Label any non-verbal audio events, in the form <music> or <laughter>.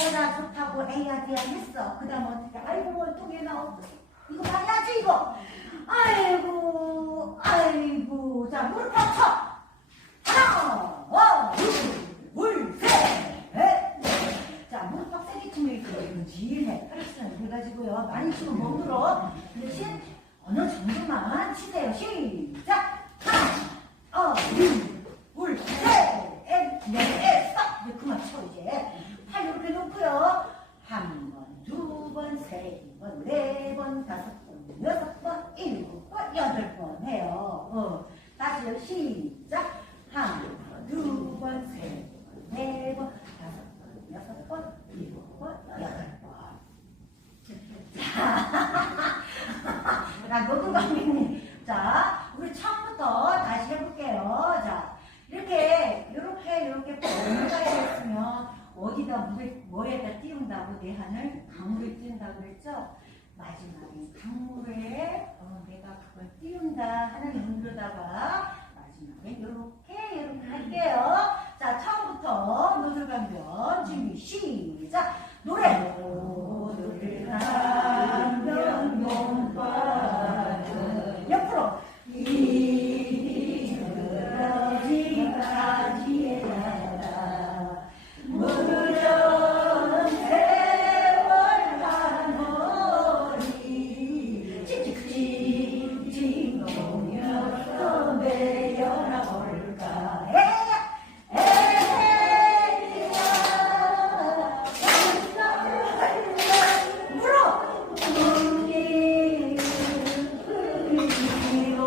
애가 좋다고 애야 대야 했어. 그 다음 어떻게 아이고 원통에 나왔어. 이거 봐야지 이거. 아이고 아이고 자 무릎 뻗쳐. 하나 둘 셋. 넷. 자 무릎 빡세게 치면 이렇게 근질해. 혈액순환 돼가지고요. 많이 치면 못 늘어. 대신 어느 정도만 치세요. 시작. 하나 어, 둘, 셋, 넷, 넷, 스톱! 이제 그만 쳐, 이제. 팔 이렇게 놓고요. 한 번, 두 번, 세 번, 네 번, 다섯 번, 여섯 번, 일곱 번, 여덟 번 해요. 어. 다시요, 시작. 한 번, 두 번, 세 번, 네 번, 다섯 번, 여섯 번, 일곱 번, 여덟 번. 자, <laughs> 노동강님. 자, 우리 처음부터 다시 해볼게요. 자, 이렇게, 이렇게, 이렇게 번갈아 했으면 어디다 뭐에다 띄운다고 내 한을 띄운다고 그랬죠? 마지막에 강물에 어, 내가 그걸 띄운다 하는 의미로다가 마지막에 이렇게, 이렇게 할게요. 자, 처음부터 노들강변 준비 시작! うん。